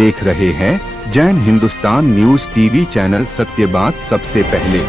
देख रहे हैं Jain Hindustan news TV channel, सत्य बात सबसे पहले।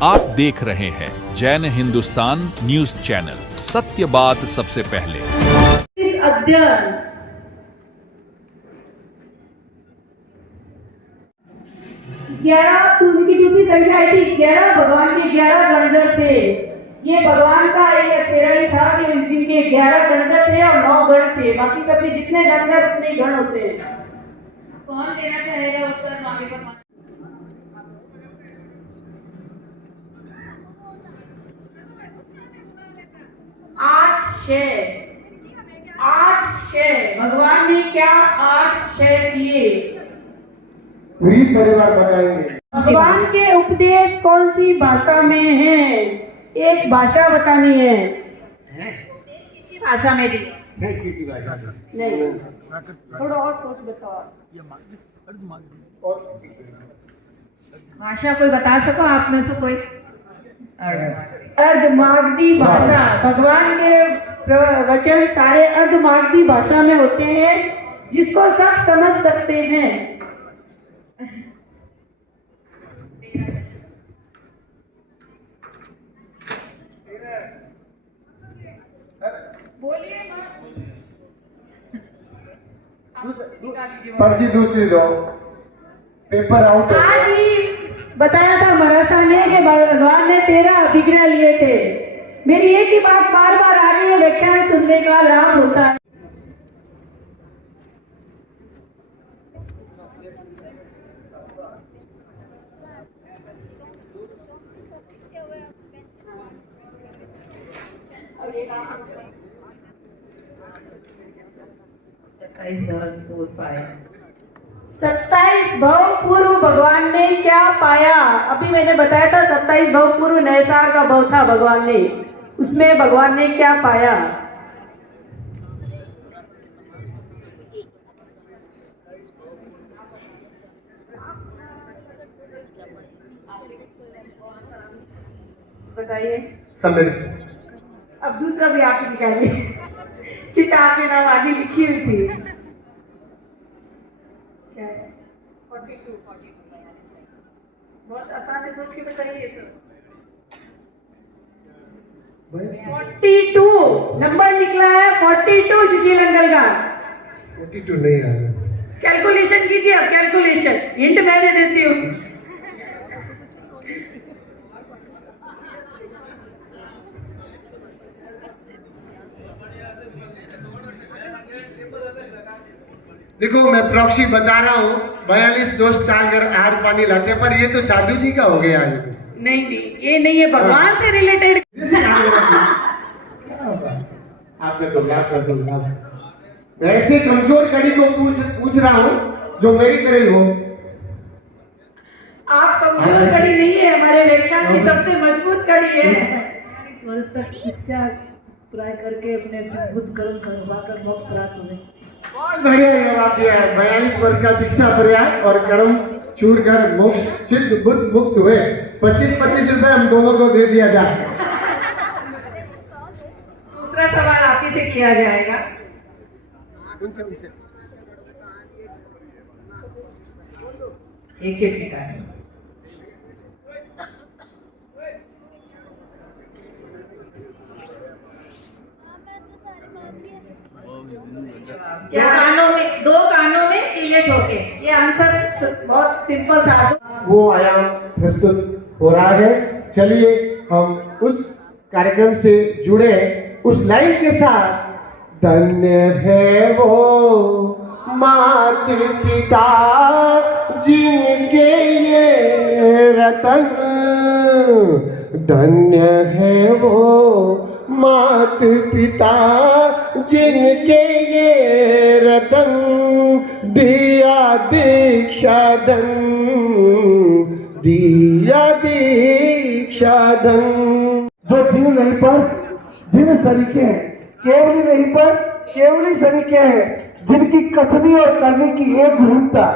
आप देख रहे हैं जैन हिंदुस्तान न्यूज चैनल, सत्य बात सबसे पहले। इस अध्ययन 11 की दूसरी संख्या थी। 11 भगवान के 11 गणधर थे। ये भगवान का एक अक्षरा ही था कि इनके 11 गणधर थे और 9 गण थे। बाकी सबके जितने गणधर उतने गण होते हैं। कौन देना चाहेगा उत्तर? मांगे भगवान। 8 6 भगवान ने क्या 8 6 किए? वही परिवार बताएंगे। भगवान के उपदेश कौन सी भाषा में है? एक भाषा बतानी है। भाषा में दी नहीं, थोड़ा और सोच बताओ। भाषा कोई बता सको आप में से कोई? अर्धमागधी भाषा। भगवान के वचन सारे अर्धमागधी भाषा में होते हैं, जिसको सब समझ सकते हैं। बोलिए पर्ची दूसरी दो, पेपर आउट। आज ही बताया था मरासा ने कि भगवान ने 13 विग्रह लिए थे। मेरी एक ही बात बार बार आ रही है, व्याख्यान सुनने का लाभ होता है। सत्ताईस भव पूर्व भगवान ने क्या पाया? अभी मैंने बताया था 27 भव पूर्व नैसार का भव था भगवान ने, उसमें भगवान ने क्या पाया? बताइए। सम्मिलित। अब दूसरा भी आप ही निकालिए। चिट्ठा आपके नाम आगे लिखी हुई थी। 42 बहुत आसान है, सोच के बताइए। तो 42 नंबर निकला है। 42 सुशील अंकल का। 42 नहीं आ रहा। कैलकुलेशन कीजिए, अब कैलकुलेशन हिंट मैं दे देती हूँ। देखो मैं प्रॉक्सी बता रहा हूँ, 42 दोस्त टांगर आर पानी लाते, पर ये तो साधु जी का हो गया। नहीं नहीं, ये नहीं है, भगवान से रिलेटेड। आपने तो याद कर दो। मैं ऐसे कमजोर कड़ी को पूछ रहा हूँ जो मेरी तरह ही हो। आप कमजोर कड़ी नहीं है, हमारे व्याख्यान की सबसे मजबूत कड़ी है। 40 वर्ष तक शिक्षा प्राय करके अपने बुद्ध कर्म करवाकर मोक्ष प्राप्त हुए। बहुत बढ़िया जवाब दिया है। 42 वर्ष का दीक्षा पर्याय और कर्म चूर कर मोक्ष सिद्ध बुद्ध मुक्त हुए। 25-25 रुपए हम दोनों को दे दिया जाए। दूसरा सवाल आप ही से किया जाएगा। एक चिट निकालें। दो कानों में कीले ठोके। ये आंसर बहुत सिंपल था। वो आयाम प्रस्तुत हो रहा है। चलिए हम उस कार्यक्रम से जुड़े उस लाइन के साथ। धन्य है वो मात पिता जिनके ये रतन, धन्य है वो मात पिता जिनके ये रतन, दिया दीक्षा धन, दिया दीक्षा धन। जो जीव नहीं पर जिन सरीखे हैं, केवली नहीं पर केवली सरीखे हैं, जिनकी कथनी और करने की एक रूपता,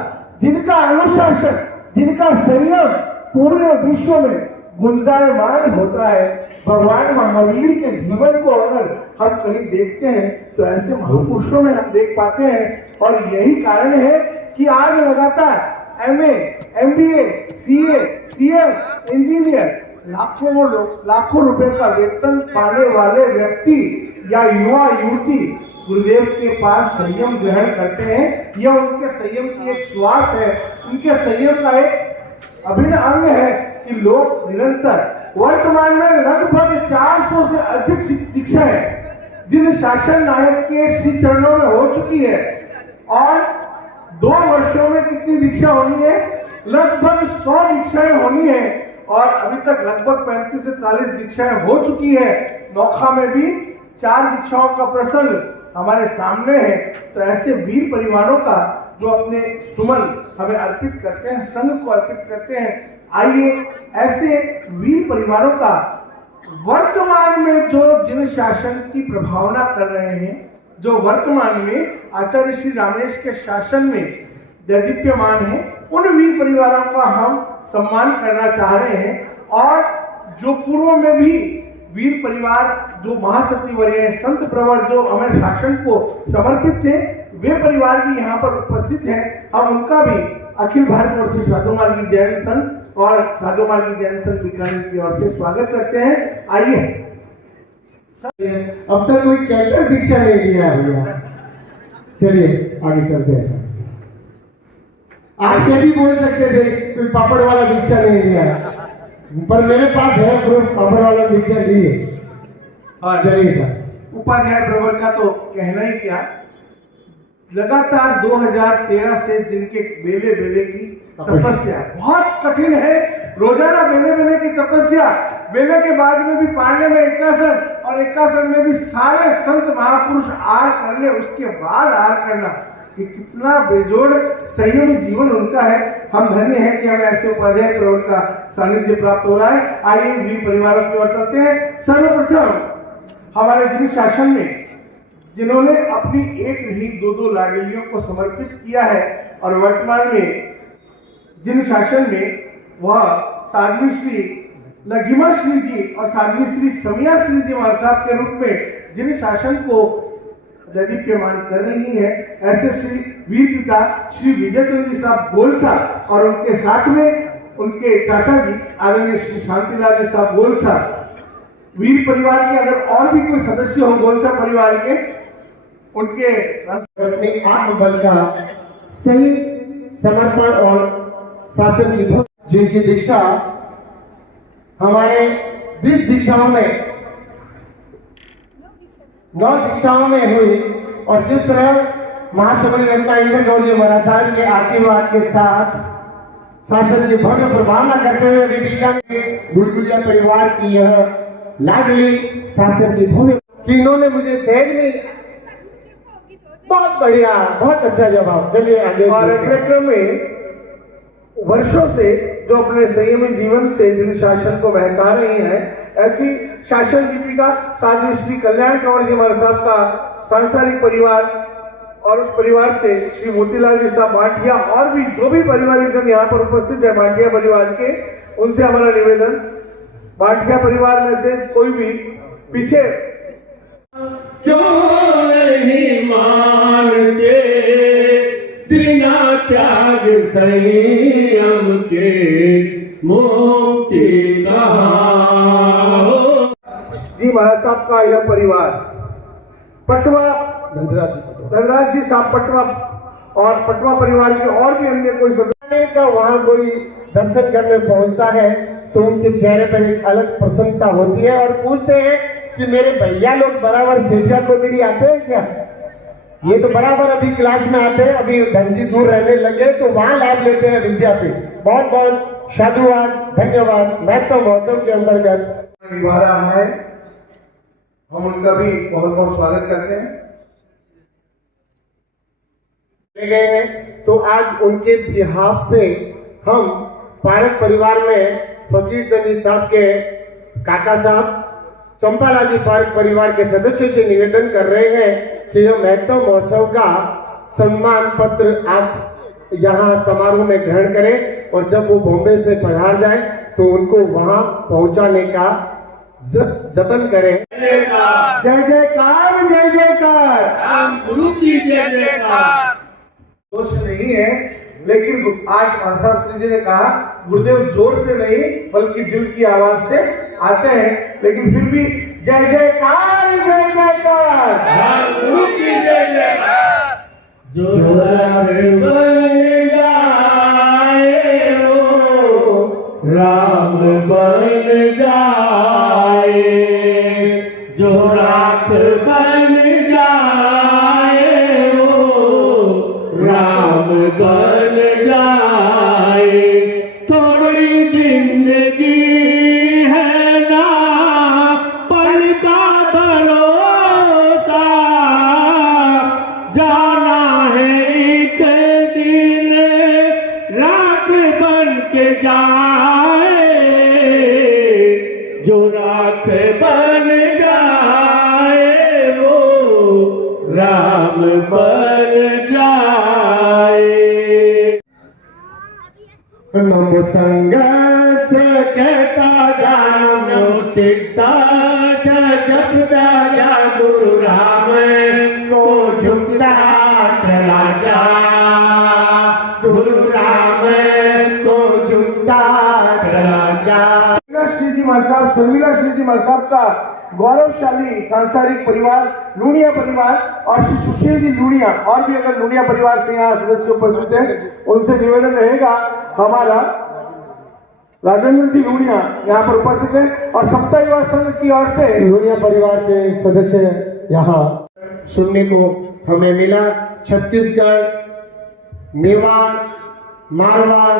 जिनका अनुशासन, जिनका संयम पूरे विश्व में गुंजायमान होता है। भगवान महावीर के जीवन को अगर हम कहीं देखते हैं तो ऐसे महापुरुषों में हम देख पाते हैं। और यही कारण है कि आज लगातार MA, MBA, CA, CS, engineer लाखों रुपए का वेतन पाने वाले व्यक्ति या युवा युवती गुरुदेव के पास संयम ग्रहण करते हैं। यह उनके संयम की एक श्वास है, उनके संयम का एक अभिन्न अंग है कि लोग निरंतर वर्तमान में लगभग 400 से अधिक दीक्षाएं जिन शासन नायक के श्री चरणों में हो चुकी है। और 2 वर्षों में कितनी दीक्षा होनी है? लगभग 100 दीक्षाएं होनी है। और अभी तक लगभग 35 से 40 दीक्षाएं हो चुकी है। नौखा में भी 4 दीक्षाओं का प्रसंग हमारे सामने है। तो ऐसे वीर परिवारों का जो अपने सुमन हमें अर्पित करते हैं, संघ को अर्पित करते हैं, आइए ऐसे वीर परिवारों का वर्तमान में जो जिन शासन की प्रभावना कर रहे हैं, जो वर्तमान में आचार्य श्री रामेश के शासन में दैदीप्यमान है, उन वीर परिवारों का हम सम्मान करना चाह रहे हैं। और जो पूर्व में भी वीर परिवार जो महासती वर्य संत प्रवर जो हमें शासन को समर्पित थे, वे परिवार भी यहाँ पर उपस्थित हैं। हम उनका भी अखिल भारतवर्षीय साधु मार्गी जैन संघ और साधु मार्गी जैन संघ बीकानेर की ओर से स्वागत करते हैं। आइए। अब तक कोई कैटर दीक्षा नहीं लिया है भैया। चलिए आगे चलते हैं। आप ये भी बोल सकते थे कोई पापड़ वाला दीक्षा नहीं लिया, पर मेरे पास है प्रूफ, पापड़ वाला दीक्षा ली है। हाँ चलिए सर। उपाध्याय प्रवर का तो कहना ही क्या, लगातार 2013 से जिनके बेले बेले की तपस्या बहुत कठिन है। रोजाना बेले बेले की तपस्या, बेले के बाद में भी पारने में एकासन, और एकासन में भी सारे संत महापुरुष आर कर ले, उसके बाद आर करना, कि कितना बेजोड़ संयमी जीवन उनका है। हम धन्य हैं कि हमें ऐसे उपाध्याय प्रवर का सानिध्य प्राप्त हो रहा है। आइए वीर परिवारों की ओर चलते हैं। सर्वप्रथम हमारे जिन शासन में जिन्होंने अपनी एक नहीं 2-2 लाडलियों को समर्पित किया है, और वर्तमान में जिन शासन में वह साध्वी श्री लघिमा श्री जी और साध्वी श्री समिया श्री जी महाराज साहब के रूप में जिन शासन को दैदीप्यमान कर रही है, ऐसे श्री वीर पिता श्री विजय चंद्र जी साहब गोलछा और उनके साथ में उनके चाचा जी आदरणीय श्री शांतिलाल जी साहब गोलछा, वीर परिवार के अगर और भी कोई सदस्य हो गोलछा परिवार के, उनके अपने आत्मबल का सही समर्पण और शासन की जिनकी दीक्षा हमारे 20 दीक्षाओं में 9 दीक्षाओं में हुई, और जिस तरह महासबरी रत्ना इंद्र गौरी महाराज साहब के आशीर्वाद के साथ शासन की भव्य प्रभावना करते हुए दीपिका ने गुलगुलिया परिवार की यह लाडली शासन की भव्य कि इन्होंने मुझे सहज नहीं, बहुत बढ़िया, बहुत अच्छा जवाब। चलिए आगे। और कार्यक्रम में वर्षों से जो अपने संयमी जीवन से जिन शासन को महका रही हैं, ऐसी शासन दीपिका साध्वी श्री कल्याण कंवर जी महाराज साहब का सांसारिक परिवार और उस परिवार से श्री मोतीलाल जी साहब भाटिया और भी जो भी परिवारजन यहाँ पर उपस्थित है भाटिया परिवार के, उनसे हमारा निवेदन, भाटिया परिवार में से कोई भी पीछे क्यों नहीं मानते बिना त्याग संयम के मुक्ति कहाँ हो। जी महाराज साहब का यह परिवार पटवा धनराज जी साहब पटवा और पटवा परिवार के और भी अन्य कोई सदस्य का वहाँ कोई दर्शन करने पहुंचता है तो उनके चेहरे पर एक अलग प्रसन्नता होती है और पूछते हैं कि मेरे भैया लोग बराबर सेठिया कॉमेडी आते हैं क्या? ये तो बराबर अभी क्लास में आते हैं, अभी धनजी दूर रहने लगे तो वहां लाभ लेते हैं विद्यापीठ। बहुत बहुत साधुवाद, धन्यवाद। महत्व महोत्सव के अंतर्गत निभा रहा है, हम उनका भी बहुत बहुत स्वागत करते हैं। ले गए हैं तो आज उनके बिहाफ पे हम पारक परिवार में फकीर चंद जी साहब के काका साहब चंपालाल जी पार्क परिवार के सदस्यों से निवेदन कर रहे हैं कि यह महत्व महोत्सव का सम्मान पत्र आप यहाँ समारोह में ग्रहण करें और जब वो बॉम्बे से पधार जाए तो उनको वहां पहुंचाने का जतन करें। जय जयकार, जय जयकार, राम गुरु की जय जयकार। दोष नहीं है, लेकिन आज खान साहब श्री जी ने कहा गुरुदेव जोर से नहीं बल्कि दिल की आवाज से आते हैं, लेकिन फिर भी जय जयकार, जय जयकार, राम गुरु की जय जयकार। जो राम बन जाए वो राम बन जाए, जो राख बन जाए वो राम बन जाए। थोड़ी जिंदगी है ना पल का भरोसा, जाना है एक दिन राख बन के जाए, जो राख बन जाए वो राम बन जाए। नमो संघर्ष कहता जा, नमो सिद्धा जपता जा, गुरु राम को झुकता चला जा, गुरु राम को झुकता चला जा। श्री जी महाराज साहब, शर्मिला श्री जी महाराज साहब का गौरवशाली सांसारिक परिवार लूणिया परिवार और श्री सुशील जी लूणिया और भी अगर लूणिया परिवार के यहाँ सदस्य उपस्थित हैं उनसे निवेदन रहेगा, हमारा राजेंद्र जी लूणिया यहाँ पर उपस्थित है और सप्ताह युवा संघ की ओर से लूणिया परिवार के सदस्य यहाँ सुनने को हमें मिला। छत्तीसगढ़, मेवाड़, मारवाड़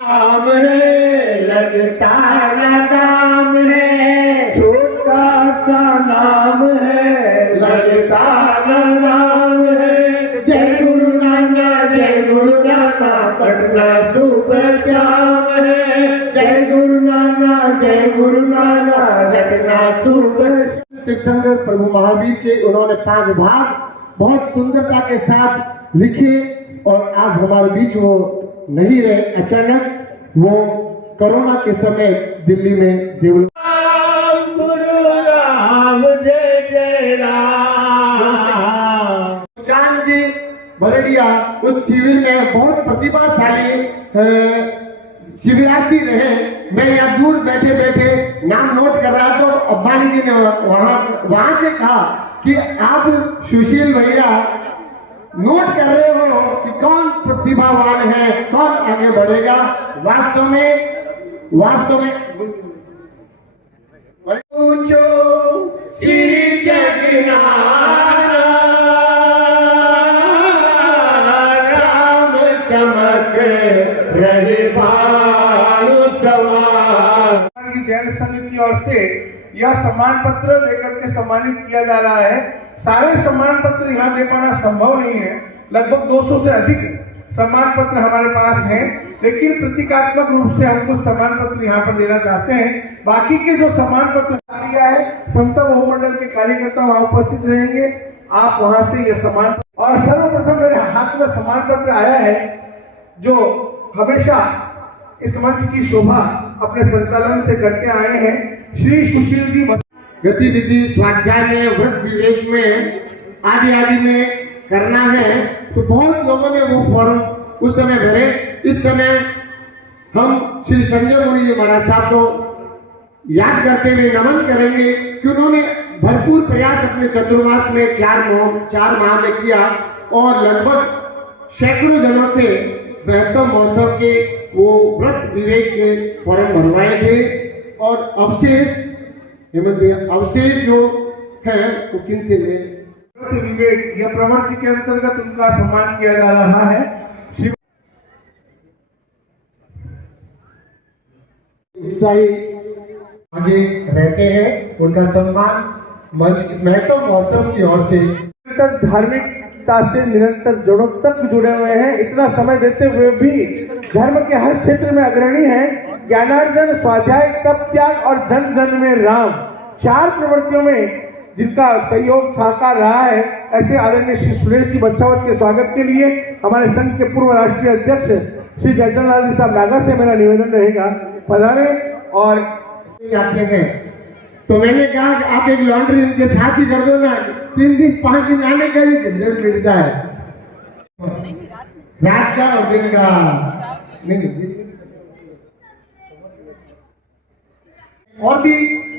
नाम है लगता न काम है, छोटा सा नाम है लगता न नाम है। जय गुरु नानक, जय गुरु नानक, कटना सुबह शाम है। जय गुरु नानक, जय गुरु नानक, कटना सुबह। तीर्थंकर प्रभु महावीर के उन्होंने 5 भाग बहुत सुंदरता के साथ लिखे और आज हमारे बीच वो नहीं रहे। अचानक वो कोरोना के समय दिल्ली में देवल गुरु राम, जय जय राम। सुजान जी भरेडिया उस शिविर में बहुत प्रतिभाशाली शिविरार्थी रहे। मैं यहाँ दूर बैठे बैठे नाम नोट कर रहा तो अब्बानी जी ने वहां से कहा कि आप सुशील भैया नोट कर रहे हो कि कौन प्रतिभावान है, कौन आगे बढ़ेगा। वास्तव में पूछो श्री जगन्नाथ राम चमक रहे भानु सवार। जैन संघ की ओर से यह सम्मान पत्र देकर के सम्मानित किया जा रहा है। सारे सम्मान पत्र यहाँ दे पाना संभव नहीं है, लगभग 200 से अधिक सम्मान पत्र हमारे पास हैं, लेकिन प्रतीकात्मक रूप से हम कुछ सम्मान पत्र यहाँ पर देना चाहते हैं। बाकी के जो सम्मान पत्र दिया है, समता बहुमंडल के कार्यकर्ता वहाँ उपस्थित रहेंगे, आप वहाँ से ये सम्मान। और सर्वप्रथम मेरे हाथ में सम्मान पत्र आया है जो हमेशा इस मंच की शोभा अपने संचालन से करके आए हैं, श्री सुशील जी। गतिविधि स्वाध्याय में, व्रत विवेक में, आदि में करना है, तो बहुत लोगों ने वो फॉर्म उस समय भरे। इस समय हम श्री संजय मुनि जी महाराज साहब को याद करते हुए नमन करेंगे कि उन्होंने भरपूर प्रयास अपने चतुर्मास में 4 माह में किया और लगभग सैकड़ों जनों से बृहत्तम महोत्सव के वो व्रत विवेक के फॉर्म भरवाए थे। और अवशेष हेमंत भैया, अवशेष जो है वो किन से ले? व्रत विवेक यह प्रवृत्ति के अंतर्गत उनका सम्मान किया जा रहा है। उत्साही आगे रहते हैं, उनका सम्मान मंच महत्व महोत्सव की ओर से। धार्मिकता से निरंतर जड़ों तक जुड़े हुए हैं, इतना समय देते हुए भी धर्म के हर क्षेत्र में अग्रणी हैं। ज्ञानार्जन, स्वाध्याय, तप त्याग और जन जन में राम, 4 प्रवृत्तियों में जिनका सहयोग साकार रहा है, ऐसे आदरणीय श्री सुरेश जी बच्चावत के स्वागत के लिए हमारे संघ के पूर्व राष्ट्रीय अध्यक्ष श्री जयचंद जी साहब नागा से मेरा निवेदन रहेगा, पधारे। और आते हैं तो मैंने कहा कि आप एक लॉन्ड्री इनके साथ ही कर दो ना, 3 दिन 5 दिन आने का ही झंझट मिट जाए, रात का और दिन का नहीं। और भी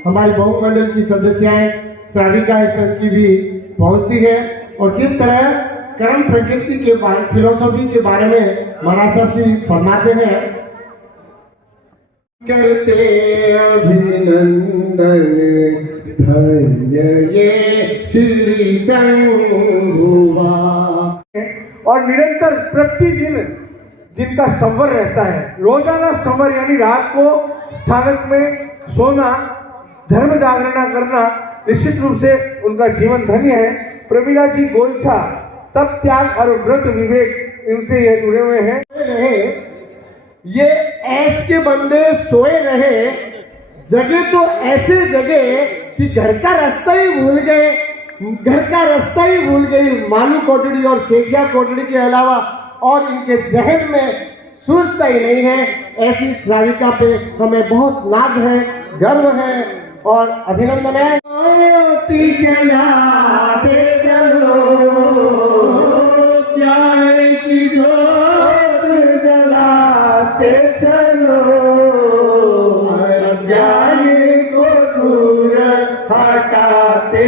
हमारी बहुमंडल की सदस्याएं श्राविका संघ की भी पहुंचती है और किस तरह कर्म प्रकृति के बारे, फिलोसॉफी के बारे में महाराज साहब जी फरमाते हैं। करते अभिनंदन धन्य ये श्री संघ हुआ। और निरंतर प्रतिदिन जिनका संवर रहता है, रोजाना संवर यानी रात को स्थानक में सोना, धर्म जागरणा करना, निश्चित रूप से उनका जीवन धन्य है। प्रवीणा जी गोलछा, तप त्याग और व्रत विवेक, इनसे ये जुड़े हुए हैं। ये ऐसे बंदे सोए रहे, जगह तो ऐसे जगह कि घर का रास्ता ही भूल गए, मालू कोटड़ी और शेखिया कोटड़ी के अलावा और इनके जहन में सूझता ही नहीं है। ऐसी श्राविका पे हमें बहुत नाज है, गर्व है और अभिनंदन है। चलो प्यार की जोत जलाते चलो, अज्ञान को दूर हटाते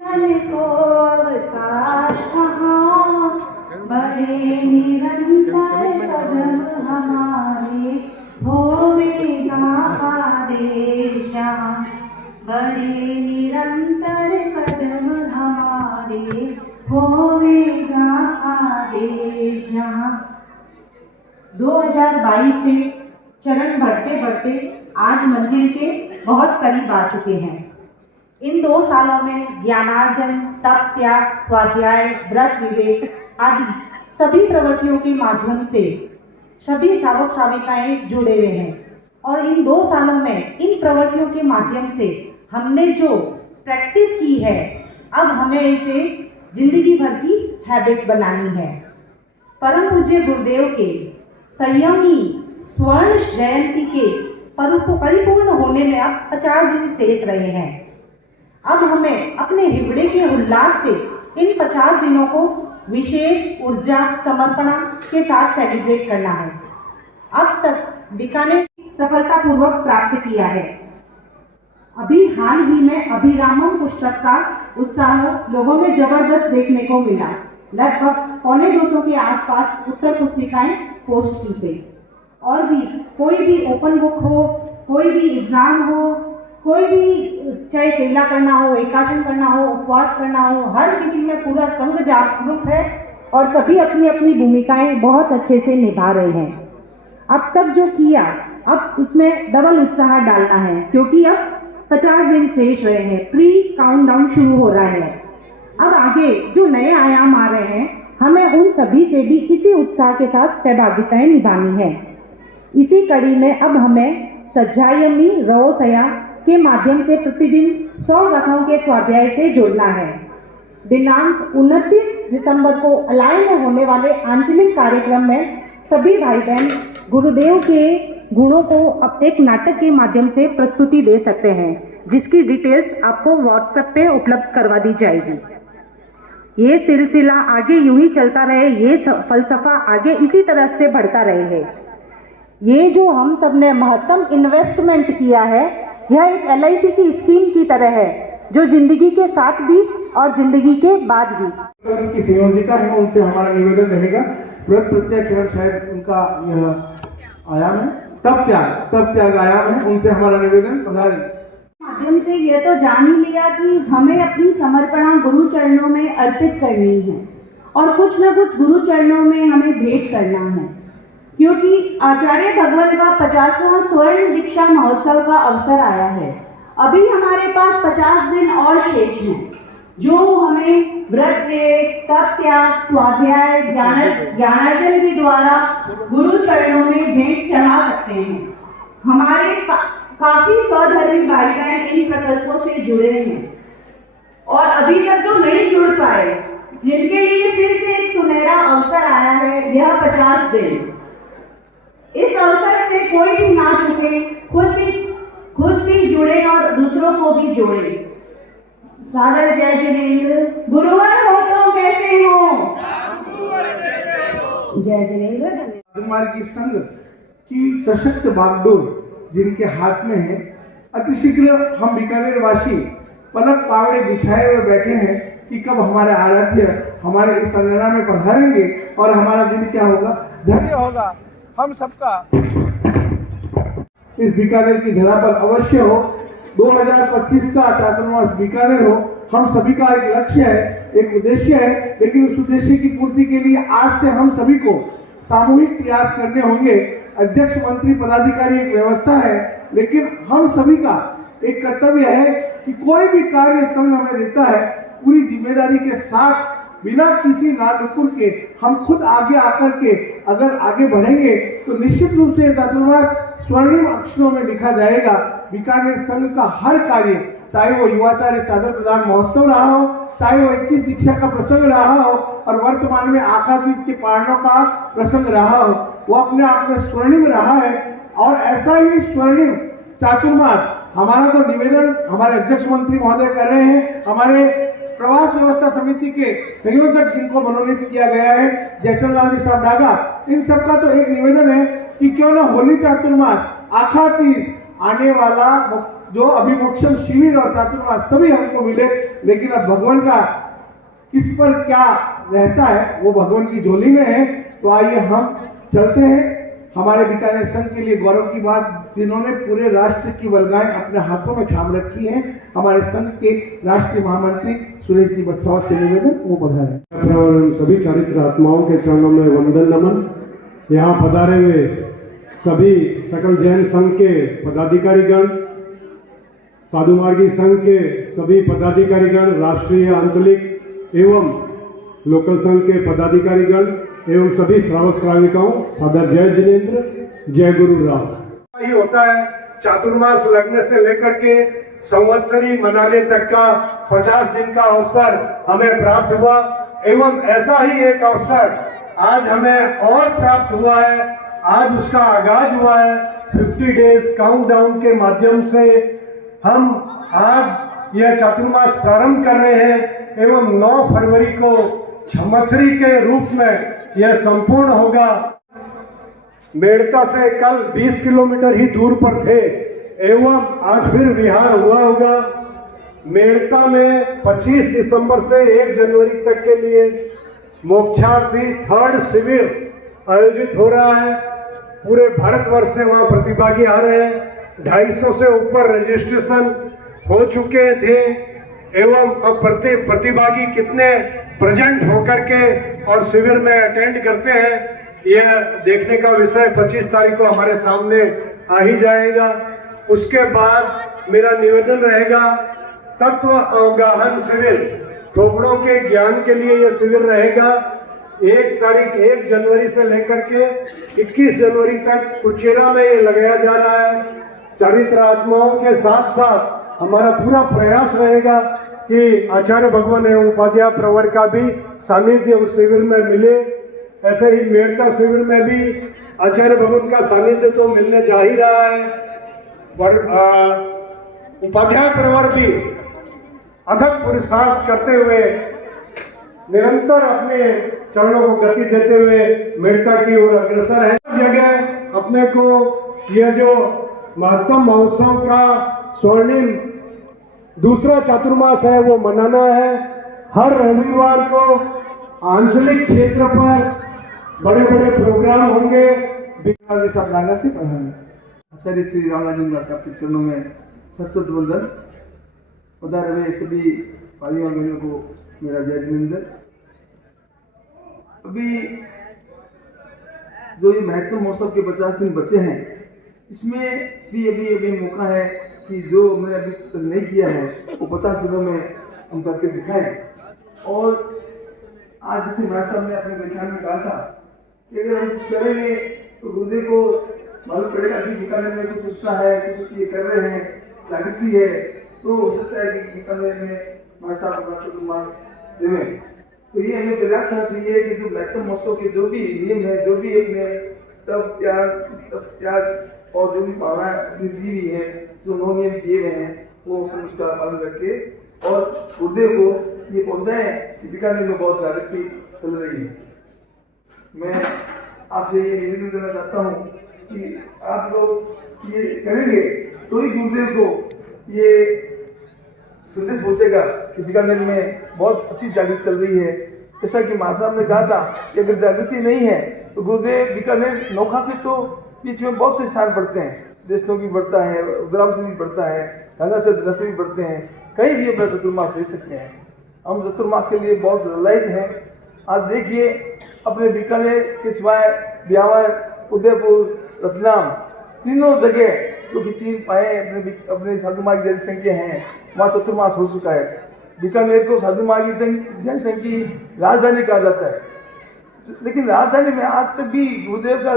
को अवकाश कहाँ, बड़े निरंतर कदम हमारे होवेगा आदेश, बड़े निरंतर कदम हमारे होवेगा आदेश। 2022 से चरण बढ़ते बढ़ते आज मंजिल के बहुत करीब आ चुके हैं। इन 2 सालों में ज्ञानार्जन, तप त्याग, स्वाध्याय, व्रत विवेक आदि सभी प्रवृत्तियों के माध्यम से सभी शावक शाविकाएं जुड़े हुए हैं। और इन 2 सालों में इन प्रवृत्तियों के माध्यम से हमने जो प्रैक्टिस की है, अब हमें इसे जिंदगी भर की हैबिट बनानी है। परम पूज्य गुरुदेव के संयमी स्वर्ण जयंती के परिपूर्ण होने में अब 50 दिन शेष रहे हैं। अब हमें अपने हिवड़े के उल्लास से इन 50 दिनों को विशेष ऊर्जा समर्पण के साथ सेलिब्रेट करना है। अब तक बीकानेर सफलतापूर्वक प्राप्त किया है। अभी हाल ही में अभिरामम पुस्तक का उत्साह लोगों में जबरदस्त देखने को मिला। लगभग 250 के आसपास उत्तर पुस्तिकाएं पोस्ट की गई। और भी कोई भी ओपन बुक हो, कोई भी एग्जाम हो, कोई भी चाहे केला करना हो, एकाशन करना हो, उपवास करना हो, हर किसी में पूरा संघ जागरूक है और सभी अपनी अपनी भूमिकाएं बहुत अच्छे से निभा रहे हैं। अब तक जो किया, अब उसमें डबल उत्साह डालना है, क्योंकि अब 50 दिन शेष रहे हैं, प्री काउंटडाउन शुरू हो रहा है। अब आगे जो नए आयाम आ रहे हैं, हमें उन सभी से भी इसी उत्साह के साथ सहभागिताएं निभानी है। इसी कड़ी में अब हमें सज्जायमी रवोसया के माध्यम से प्रतिदिन 100 रथों के स्वाध्याय से जोड़ना है। दिनांक 29 दिसंबर को अलाय में होने वाले आंचलिक कार्यक्रम में सभी भाई बहन गुरुदेव के गुणों को अब एक नाटक के माध्यम से प्रस्तुति दे सकते हैं, जिसकी डिटेल्स आपको व्हाट्सएप पे उपलब्ध करवा दी जाएगी। ये सिलसिला आगे यूं ही चलता रहे, ये फलसफा आगे इसी तरह से बढ़ता रहे। ये जो हम सब ने महत्तम इन्वेस्टमेंट किया है, यह एक LIC की स्कीम की तरह है, जो जिंदगी के साथ भी और जिंदगी के बाद भी। उनकी संयोजिका है, उनसे हमारा निवेदन रहेगा, व्रत प्रत्याग शायद उनका यह आयाम है, तब त्याग आयाम है, उनसे हमारा निवेदन पधारें। माध्यम से यह तो जान ही लिया कि हमें अपनी समर्पणा गुरु चरणों में अर्पित करनी है और कुछ न कुछ गुरु चरणों में हमें भेंट करना है, क्योंकि आचार्य भगवान का 50वां स्वर्ण दीक्षा महोत्सव का अवसर आया है। अभी हमारे पास 50 दिन और शेष हैं, जो हमें व्रत, तप त्याग, स्वाध्याय, ज्ञानार्जन के द्वारा गुरु चरणों में भेंट चढ़ा सकते हैं। हमारे काफी स्वधर्मी भाई बहन इन प्रकल्पों से जुड़े हैं और अभी तक जो नहीं जुड़ पाए, जिनके लिए फिर से एक सुनहरा अवसर आया है, यह 50 दिन। इस अवसर से कोई भी ना चुके, खुद भी जुड़े और दूसरों को भी जोड़े। सादर जय जिनेंद्र। गुरुवर हो तो कैसे हो? जय जिनेंद्र। की संघ की सशक्त बागडोर जिनके हाथ में है, अतिशीघ्र हम बीकानेर वासी पलक पावड़े बिछाए हुए बैठे हैं कि कब हमारे आराध्य हमारे इस संगना में पधारेंगे और हमारा दिन क्या होगा, धन्य होगा। हम सबका इस बीकानेर की धरा पर अवश्य हो। 2025 का चातुर्मास बीकानेर हो, हम सभी का एक लक्ष्य है, एक उद्देश्य है, लेकिन उस उद्देश्य की पूर्ति के लिए आज से हम सभी को सामूहिक प्रयास करने होंगे। अध्यक्ष, मंत्री, पदाधिकारी एक व्यवस्था है, लेकिन हम सभी का एक कर्तव्य है कि कोई भी कार्य संघ हमें देता है, पूरी जिम्मेदारी के साथ बिना किसी नानुकुर के हम खुद आगे आकर के अगर आगे बढ़ेंगे तो निश्चित रूप से चातुर्मास स्वर्णिम अक्षरों में लिखा जाएगा। बीकानेर संघ का हर कार्य, चाहे वो युवाचार्य चादर प्रदान महोत्सव रहा हो, चाहे वो 21 दीक्षा का प्रसंग रहा हो और वर्तमान में आकातीत के पारणों का प्रसंग रहा हो, वो अपने आप में स्वर्णिम रहा है। और ऐसा ही स्वर्णिम चातुर्मास हमारा तो निवेदन हमारे अध्यक्ष मंत्री महोदय कर रहे हैं, हमारे प्रवास व्यवस्था समिति के संयोजक जिनको मनोनीत किया गया है, जयचंद लाल साहब डागा, इन सबका तो एक निवेदन है कि क्यों ना होली चातुर्मास, आखातीज, आने वाला जो अभिमोक्षम शिविर और चातुर्मास सभी हमको मिले। लेकिन अब भगवान का किस पर क्या रहता है वो भगवान की झोली में है। तो आइए हम चलते हैं। हमारे बीकानेर संघ के लिए गौरव की बात, जिन्होंने पूरे राष्ट्र की बलगाएं अपने हाथों में थाम रखी हैं, हमारे संघ के राष्ट्रीय महामंत्री सुरेश जी बत्सवा से निवेदन, वो पधारें। सभी चारित्र आत्माओं के चरणों में वंदन नमन। यहाँ पधारे हुए सभी सकल जैन संघ के पदाधिकारीगण, साधु मार्गी संघ के सभी पदाधिकारीगण, राष्ट्रीय, आंचलिक एवं लोकल संघ के पदाधिकारीगण एवं सभी श्रावक श्राविकाओं, सादर जय जिनेंद्र, जय गुरु राम। ये होता है चातुर्मास लगने से लेकर के संवत्सरी मनाने तक का 50 दिन का अवसर हमें प्राप्त हुआ एवं ऐसा ही एक अवसर आज हमें और प्राप्त हुआ है। आज उसका आगाज हुआ है 50 डेज काउंटडाउन के माध्यम से। हम आज यह चातुर्मास प्रारंभ कर रहे हैं एवं 9 फरवरी को संवत्सरी के रूप में यह संपूर्ण होगा। मेड़ता से कल 20 किलोमीटर ही दूर पर थे एवं आज फिर विहार हुआ होगा। मेड़ता में 25 दिसंबर से 1 जनवरी तक के लिए मोक्षार्थी थर्ड शिविर आयोजित हो रहा है। पूरे भारतवर्ष से वहाँ प्रतिभागी आ रहे हैं। 250 से ऊपर रजिस्ट्रेशन हो चुके थे एवं अब प्रतिभागी कितने प्रेजेंट होकर के और शिविर में अटेंड करते हैं यह देखने का विषय 25 तारीख को हमारे सामने आ ही जाएगा। उसके बाद मेरा निवेदन रहेगा तत्व अवगाहन शिविर, थोपड़ों के ज्ञान के लिए यह शिविर रहेगा। 1 जनवरी से लेकर के 21 जनवरी तक कुचेरा में ये लगाया जा रहा है। चरित्र आत्माओं के साथ साथ हमारा पूरा प्रयास रहेगा कि आचार्य भगवान एवं उपाध्याय प्रवर का भी सानिध्य उस शिविर में मिले। ऐसे ही मेड़ता शिविर में भी आचार्य भगवान का सानिध्य तो मिलने जा ही रहा है, पर उपाध्याय प्रवर भी अथक पुरुषार्थ करते हुए निरंतर अपने चरणों को गति देते हुए मेड़ता की ओर अग्रसर है। जगह अपने को यह जो महत्तम महोत्सव का स्वर्णिम दूसरा चातुर्मास है वो मनाना है। हर रविवार को आंचलिक क्षेत्र पर बड़े बड़े प्रोग्राम होंगे। आचार्य श्री रामानंद आपके चरणों में सशक्त वंदन। पधारे हुए सभी भाइयों बहनों को मेरा जय जिनेंद्र। अभी जो ये महत्व महोत्सव के 50 दिन बचे हैं, इसमें भी अभी मौका है कि जो हमने अभी तक नहीं किया है वो 50 दिनों में हम करके दिखाएं। और आज जैसे भाई साहब ने अपने व्याख्यान में कहा था कि अगर हम कुछ करेंगे तो गुरुदेव को मालूम पड़ेगा कि बीकानेर में कुछ उत्साह है, कुछ ये कर रहे हैं, जागृति है, तो हो सकता है कि बीकानेर में भाई साहब अपना चतुर्मास देवें। तो ये हमें प्रयास करना चाहिए कि जो महत्व महोत्सव के जो भी नियम है, जो भी अपने तप त्याग और जो भी भावनाएं अपनी दी हुई है, जो 9 नियम दिए गए हैं, वो अपन उसका पालन करके और गुरुदेव को ये पहुंचाएं कि बीकानेर में बहुत जागृति चल रही है। मैं आपसे ये निवेदन करना चाहता हूँ कि आप लोग ये करेंगे तो ही गुरुदेव को ये संदेश पहुंचेगा कि बीकानेर में बहुत अच्छी जागृति चल रही है। जैसा कि महाराज साहब ने कहा था कि अगर जागृति नहीं है तो गुरुदेव बीकानेर नौखा से तो बीच में बहुत से स्थान पड़ते हैं, देशों की बढ़ता है, उदराम से भी बढ़ता है, गंगा से दृष्टि भी बढ़ते हैं, कहीं भी अपना चतुर्मास दे सकते हैं। हम चतुर्मास के लिए बहुत लायक हैं। आज देखिए अपने बीकानेर के सिवाय ब्यावर, उदयपुर, रतलाम तीनों जगह जो कि 3 पाए अपने साधु मार्ग जैन संघ के हैं, वहाँ चतुर्मास हो चुका है। बीकानेर को साधु मार्ग जैन संघ की राजधानी कहा जाता है, लेकिन राजधानी में आज तक भी गुरुदेव का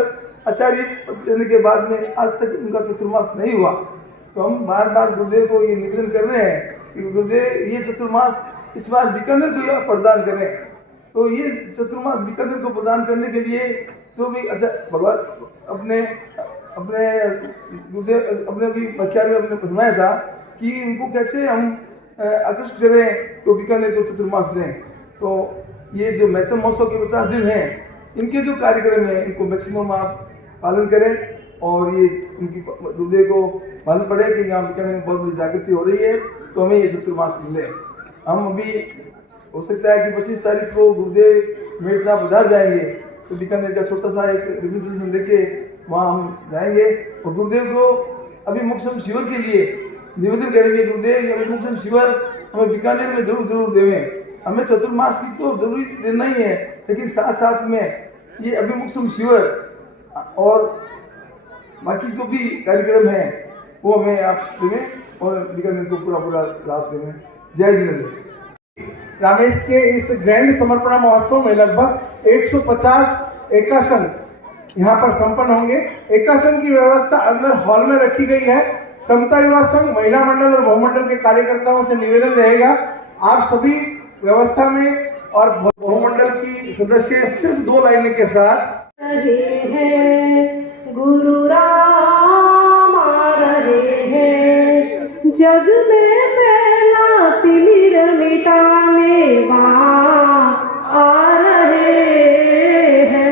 आचार्य देने के बाद में आज तक उनका चतुर्मास नहीं हुआ। तो हम बार बार गुरुदेव को ये निवेदन कर रहे हैं कि गुरुदेव ये चतुर्मास इस बार बीकानेर को प्रदान करें। तो ये चतुर्मास बीकानेर को प्रदान करने के लिए जो भी अच्छा भगवान अपने गुरुदेव अपने भी व्याख्यान में अपने फरमाया था कि इनको कैसे हम आकृष्ट करें तो बीकानेर को चतुर्मास दें। तो ये जो महत्व महोत्सव के 50 दिन हैं, इनके जो कार्यक्रम हैं इनको मैक्सिमम आप पालन करें और ये उनकी गुरुदेव को मालूम पड़े कि यहाँ बीकानेर में बहुत बड़ी जागृति हो रही है, तो हमें ये चतुर्मास मिले। हम अभी हो सकता है कि 25 तारीख को गुरुदेव मेरे साथ उधार जाएंगे, तो बीकानेर का छोटा सा एक रिव्यूजन लेके वहाँ हम जाएंगे और गुरुदेव को अभी मुक्सम शिविर के लिए निवेदन करेंगे। गुरुदेव अभी मुक्सम शिविर हमें बीकानेर में जरूर देवें। हमें चतुर्मास की तो जरूरी देना ही है, लेकिन साथ साथ में ये अभिमुक्सम शिविर और बाकी जो भी कार्यक्रम है वो हमें आप देवें और बीकानेर को पूरा लाभ देवें। जय जिनेंद्र। रामेश के इस ग्रैंड समर्पण महोत्सव में लगभग 150 एकासन यहाँ पर संपन्न होंगे। एकासन की व्यवस्था अंदर हॉल में रखी गई है। समता युवा संघ, महिला मंडल और बहुमंडल के कार्यकर्ताओं से निवेदन रहेगा आप सभी व्यवस्था में और बहुमंडल की सदस्य सिर्फ 2 लाइनों के साथ रहे हैं गुरु राम आ रहे हैं, जग में फैला तिमिर मिटाने वहाँ आ रहे हैं,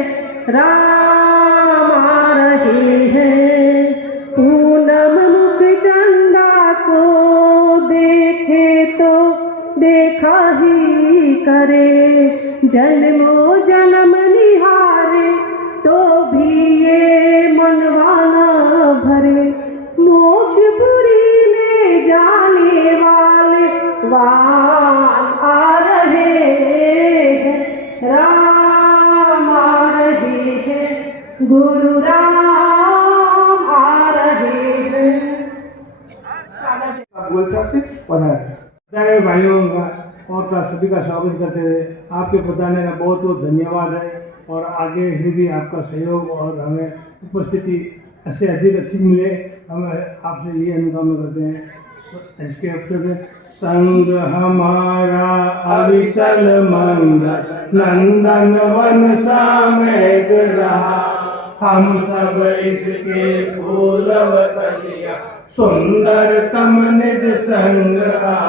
राम आ रहे हैं। पूनम मुख चंदा को देखे तो देखा ही भी करे, जन्मों जन्म निहारे तो भी ये मनवाना भरे। मोक्षपुरी ले जाने वाले वान आ रहे हैं, राम आ रहे हैं, गुरु राम आ रहे हैं। गोलचा से पधारे भाइयों का सभी का स्वागत करते हुए आपके बताने का बहुत बहुत धन्यवाद है, और आगे भी आपका सहयोग और हमें उपस्थिति ऐसे अधिक अच्छी मिले, हम आपसे ये अनुकामना करते हैं। इसके अवसर में संग हमारा अविचल मंगल नंदन वन सामेग रहा, हम सब इसके फूलवतलिया सुंदरतम निज संग रहा।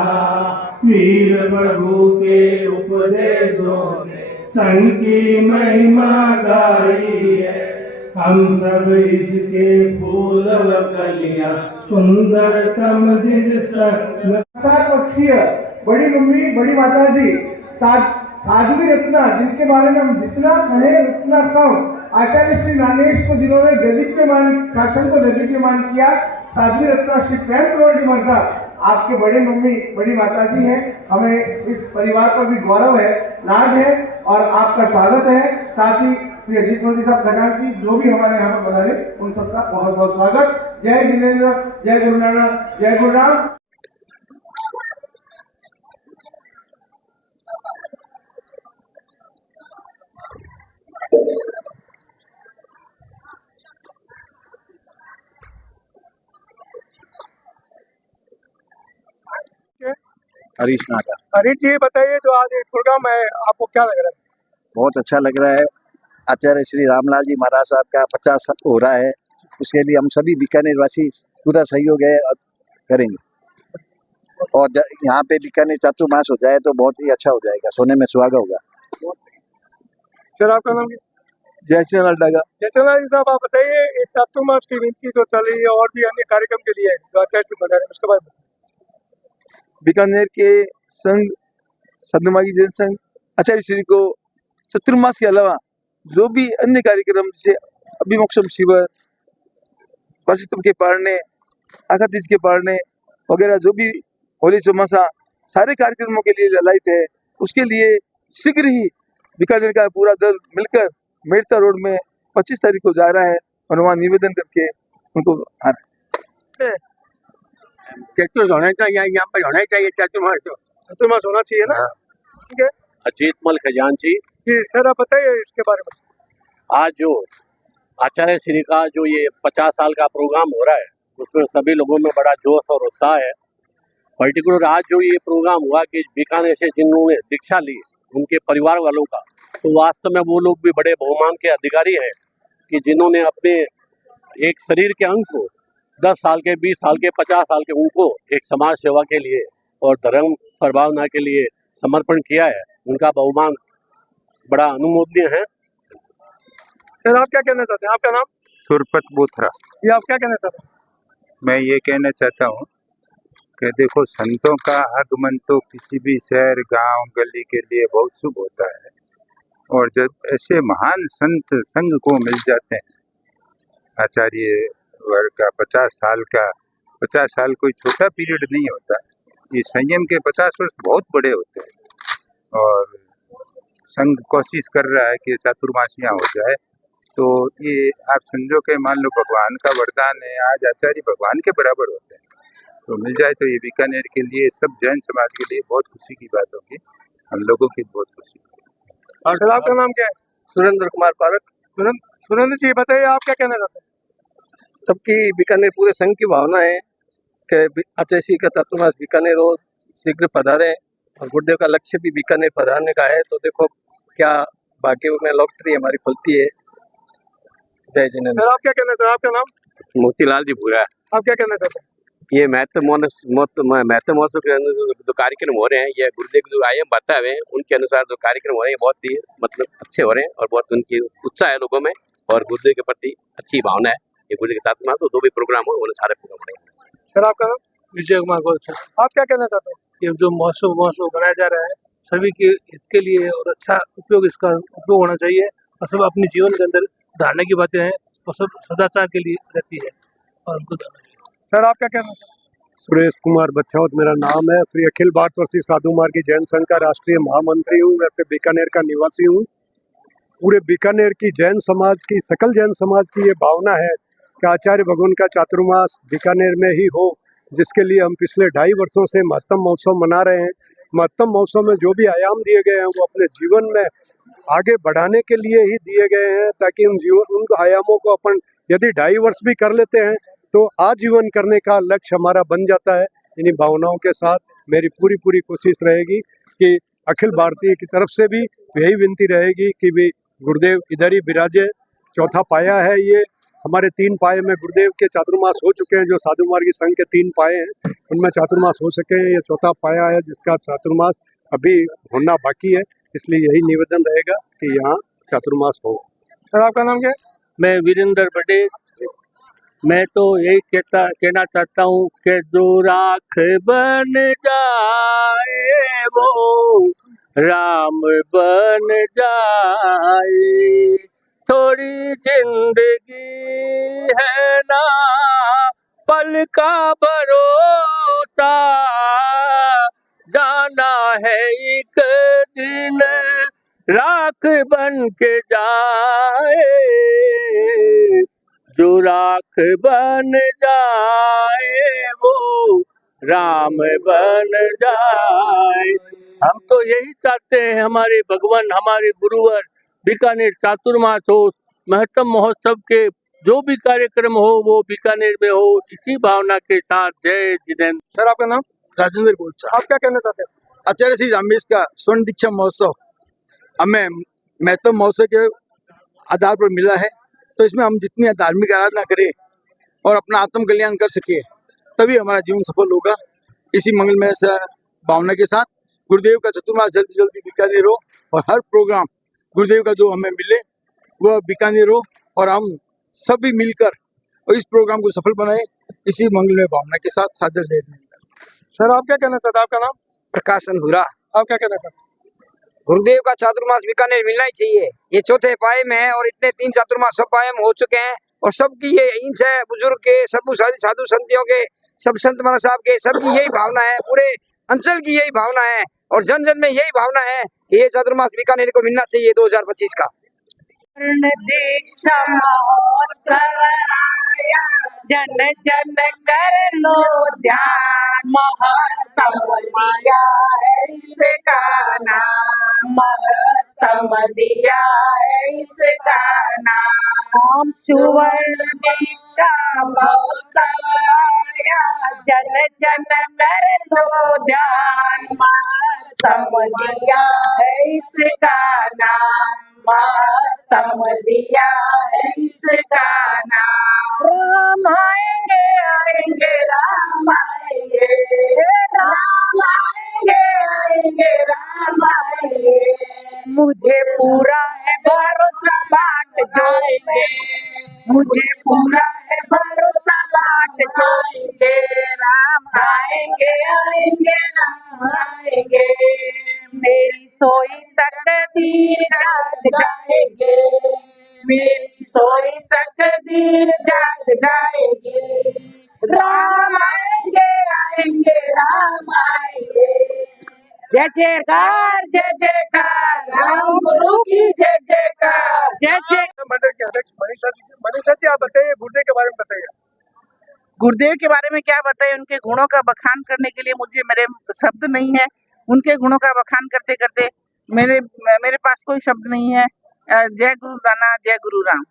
वीर प्रभु के उपदेशों ने संग की महिमा गाई है, हम सब इसके फूल व कलियां सुंदरतम निज संग। सात पक्षीय बड़ी मम्मी बड़ी माता जी साध्वी रत्ना, जिनके बारे में हम जितना कहें उतना कम। आचार्य श्री ज्ञानेश को जिन्होंने दैदिक्यमान शासन को दैदिक्यमान किया, साध्वी रत्ना श्री प्रेम कंवर जी महाराज साहब आपके बड़े मम्मी बड़ी माता जी हैं। हमें इस परिवार पर भी गौरव है, नाज है, और आपका स्वागत है। साथ ही श्री अजीत मोदी साहब खजान जी जो भी हमारे यहाँ पर बना रहे, उन सबका बहुत बहुत स्वागत। जय जिनेन्द्र, जय गुरु नानक, जय गुरु राम। हरीश नाटा। हरीश जी बताइए, जो आज एक प्रोग्राम है आपको क्या लग रहा है? बहुत अच्छा लग रहा है। आचार्य श्री रामलाल जी महाराज साहब का 50 हो रहा है, उसके लिए हम सभी बीकानेर वासी पूरा सहयोग है और करेंगे। और यहाँ पे बीकानेर चातुर्मास हो जाए तो बहुत ही अच्छा हो जाएगा, सोने में सुहागा होगा। सर आपका नाम क्या? जयचंद अड्डागा। जयचंद जी साहब, आप बताइए, इस चातुर्मास की विनती जो चल रही है और भी अन्य कार्यक्रम के लिए जो आचार्य श्री बता रहे हैं, उसके बारे में बीकानेर के संघ सदमागी जैन संघ आचार्य श्री को चतुर्मास के अलावा जो भी अन्य कार्यक्रम जैसे अभिमोक्षम शिविर, वशिष्ठ के पारने, आखातीज के पारने वगैरह, जो भी होली चौमासा, सारे कार्यक्रमों के लिए ललायित है। उसके लिए शीघ्र ही बीकानेर का पूरा दल मिलकर मेड़ता रोड में 25 तारीख को जा रहा है और वहाँ निवेदन करके उनको आ रहा है। होना चाहिए, यहाँ पर होना चाहिए चातुर्मास होना चाहिए ना। ठीक है, अजीत मल खजांची जी सर आप बताइए इसके बारे में। आज जो आचार्य श्री का जो ये 50 साल का प्रोग्राम हो रहा है, उसमें सभी लोगों में बड़ा जोश और उत्साह है। पर्टिकुलर आज जो ये प्रोग्राम हुआ कि बीकानेर से जिन्होंने दीक्षा ली उनके परिवार वालों का, तो वास्तव में वो लोग भी बड़े बहुमान के अधिकारी हैं कि जिन्होंने अपने एक शरीर के अंग को 10 साल के, 20 साल के, 50 साल के उनको एक समाज सेवा के लिए और धर्म प्रभावना के लिए समर्पण किया है। उनका बहुमान बड़ा अनुमोदनीय है। सर आप क्या कहना चाहते हैं? आपका नाम? सुरपत बोथरा। ये आप क्या कहना चाहते हैं? मैं ये कहना चाहता हूँ कि देखो, संतों का आगमन तो किसी भी शहर, गांव, गली के लिए बहुत शुभ होता है, और जब ऐसे महान संत संघ को मिल जाते हैं, आचार्य वर्ग का 50 साल कोई छोटा पीरियड नहीं होता। ये संयम के 50 वर्ष बहुत बड़े होते हैं, और संघ कोशिश कर रहा है कि चातुर्मासियाँ हो जाए। तो ये आप समझो कि मान लो भगवान का वरदान है, आज आचार्य भगवान के बराबर होते हैं, तो मिल जाए तो ये बीकानेर के लिए, सब जैन समाज के लिए बहुत खुशी की बात होगी, हम लोगों की बहुत खुशी। और सर आपका नाम क्या है? सुरेंद्र कुमार पारक। सुरेंद्र जी बताइए, आप क्या कहना चाहते हैं? सबकी बीकानेर पूरे संघ की भावना है कि आचार्य श्री का चातुर्मास बीकानेर और शीघ्र पधारे, और गुरुदेव का लक्ष्य भी बीकानेर पधारने का है। तो देखो क्या भाग्य में लॉटरी हमारी खुलती है। जय जिनेन्द्र। सर आप क्या कहना चाहते हैं? आपका नाम? मोतीलाल जी भूरा। आप क्या कहना चाहते हैं? ये महत्व महोत्सव के जो कार्यक्रम हो रहे हैं, ये गुरुदेव जो आए बताए हुए हैं उनके अनुसार जो कार्यक्रम हो रहे हैं बहुत ही मतलब अच्छे हो रहे हैं, और बहुत उनकी उत्साह है लोगों में, और गुरुदेव के प्रति अच्छी भावना है। ये गुरुदेव के साथ में तो जो भी प्रोग्राम हो उन्हें सारे प्रोग्राम बढ़ेंगे। सर आपका नाम? विजय कुमार गोल। आप क्या कहना चाहते हैं? ये जो महोत्सव बनाया जा रहा है, सभी के हित के लिए और अच्छा उपयोग इसका उपयोग होना चाहिए और सब अपने जीवन के अंदर धारने की बातें हैं और सब सदाचार के लिए रहती है और हमको जानना चाहिए। सर आप क्या कहना चाहते हैं? सुरेश कुमार बच्छौत मेरा नाम है। श्री अखिल भारतवर्षीय साधु मार्गी जैन संघ का राष्ट्रीय महामंत्री हूँ। वैसे बीकानेर का निवासी हूँ। पूरे बीकानेर की जैन समाज की, सकल जैन समाज की ये भावना है कि आचार्य भगवान का चातुर्मास बीकानेर में ही हो, जिसके लिए हम पिछले 2.5 वर्षों से महत्तम महोत्सव मना रहे हैं। महत्तम महोत्सव में जो भी आयाम दिए गए हैं वो अपने जीवन में आगे बढ़ाने के लिए ही दिए गए हैं, ताकि उन आयामों को अपन यदि 2.5 वर्ष भी कर लेते हैं तो आजीवन करने का लक्ष्य हमारा बन जाता है। इन्हीं भावनाओं के साथ मेरी पूरी कोशिश रहेगी कि अखिल भारतीय की तरफ से भी यही विनती रहेगी कि भी गुरुदेव इधर ही विराजे। चौथा पाया है ये, हमारे 3 पाए में गुरुदेव के चातुर्मास हो चुके हैं। जो साधु मार्गी संघ के 3 पाए हैं उनमें चातुर्मास हो सके हैं, ये चौथा पाया है जिसका चातुर्मास अभी होना बाकी है। इसलिए यही निवेदन रहेगा कि यहाँ चातुर्मास हो। सर आपका नाम क्या है? मैं वीरेंद्र बड़े। मैं तो यही कहना चाहता हूँ कि जो राख बन जाए वो राम बन जाए। थोड़ी जिंदगी है ना, पल का भरोसा, जाना है एक दिन राख बन के जाए। जो राख बन जाए वो राम बन जाए। हम तो यही चाहते हैं, हमारे भगवान, हमारे गुरुवर बीकानेर चातुर्मास हो, महत्तम महोत्सव के जो भी कार्यक्रम हो वो बीकानेर में हो, इसी भावना के साथ। जय जिनेन्द्र। सर आपका नाम? राजेंद्र गोलचा। आप क्या कहना चाहते हैं? आचार्य श्री रामेश का स्वर्ण दीक्षा महोत्सव हमें महत्तम महोत्सव के आधार पर मिला है, तो इसमें हम जितनी धार्मिक आराधना करें और अपना आत्म कल्याण कर सके तभी हमारा जीवन सफल होगा। इसी मंगलमय भावना के साथ गुरुदेव का चतुर्मास जल्दी जल्दी बीकानेर हो और हर प्रोग्राम गुरुदेव का जो हमें मिले वह बीकानेर हो और हम सभी मिलकर और इस प्रोग्राम को सफल बनाए। इसी मंगलमय भावना के साथ सादर जय जिनेन्द्र। सर आप क्या कहना चाहते हैं? आपका नाम? प्रकाश चंद। आप क्या कहना चाहते हैं? गुरुदेव का चातुर्मास बीकानेर मिलना ही चाहिए। ये चौथे पाए में है और इतने 3 चातुर्मास सब पाए में हो चुके हैं और सबकी ये इंस है, बुजुर्ग के, सब साधु संतियों के, सब संत महाराज साहब के, सबकी यही भावना है, पूरे अंचल की यही भावना है और जन जन में यही भावना है कि ये चातुर्मास बीकानेर को मिलना चाहिए 2025 का। दीक्षा महोत्सव आया, जन जन कर लो ध्यान, महत्तम दिया है इसका नाम, महत्तम दिया है इसका नाम। सुवर्ण दीक्षा महोत्सव आया, जन जन कर लो ध्यान, महत्तम दिया है इसका नाम, महत्तम दिया है इसका नाम। राम आएंगे आएंगे राम आएंगे, राम आएंगे आएंगे राम आएंगे। मुझे पूरा है भरोसा बाट जाएंगे, मुझे पूरा है भरोसा बाट जाएंगे। राम आएंगे आएंगे राम आएंगे। मेरी सोई तकदीर जाग जाएंगे, मेरी सोई तकदीर जाग जाएगी। राम आएंगे आएंगे राम आएंगे। जय जयकार राम गुरु की जय जयकार। जय जय। मंडल के अध्यक्ष मनीषा जी, आप बताइए गुरुदेव के बारे में बताइए। गुरुदेव के बारे में क्या बताएं, उनके गुणों का बखान करने के लिए मुझे मेरे शब्द नहीं है। उनके गुणों का बखान करते करते मेरे पास कोई शब्द नहीं है। जय गुरु दाना, जय गुरु राम।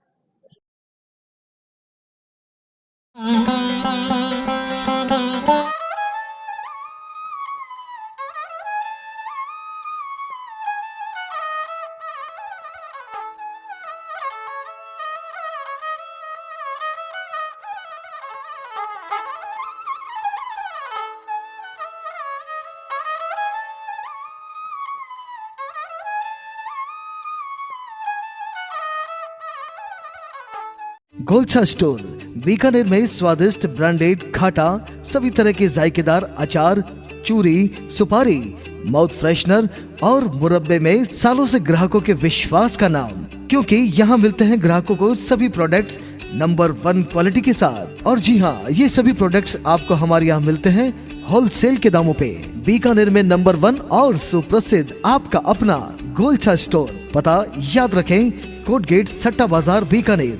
गोलछा स्टोर बीकानेर में स्वादिष्ट ब्रांडेड खाटा, सभी तरह के जायकेदार अचार, चूरी, सुपारी, माउथ फ्रेशनर और मुरब्बे में सालों से ग्राहकों के विश्वास का नाम, क्योंकि यहाँ मिलते हैं ग्राहकों को सभी प्रोडक्ट्स नंबर 1 क्वालिटी के साथ। और जी हाँ, ये सभी प्रोडक्ट्स आपको हमारे यहाँ मिलते हैं होलसेल के दामों पे। बीकानेर में नंबर 1 और सुप्रसिद्ध आपका अपना गोलछा स्टोर, पता याद रखें, कोट गेट, सट्टा बाजार, बीकानेर।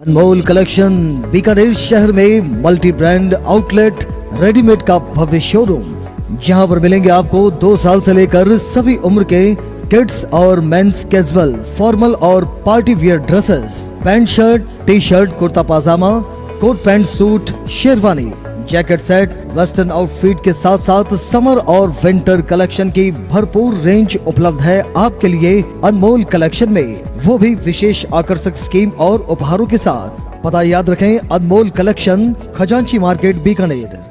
अनमोल कलेक्शन बीकानेर शहर में मल्टी ब्रांड आउटलेट रेडीमेड का भव्य शोरूम, जहां पर मिलेंगे आपको 2 साल से लेकर सभी उम्र के किड्स और मेंस कैजुअल, फॉर्मल और party wear dresses, pant shirt, T shirt, kurta pajama, coat pant suit, sherwani, jacket set, western outfit के साथ साथ समर और विंटर कलेक्शन की भरपूर रेंज उपलब्ध है आपके लिए अनमोल कलेक्शन में, वो भी विशेष आकर्षक स्कीम और उपहारों के साथ। पता याद रखें, अनमोल कलेक्शन, खजांची मार्केट, बीकानेर।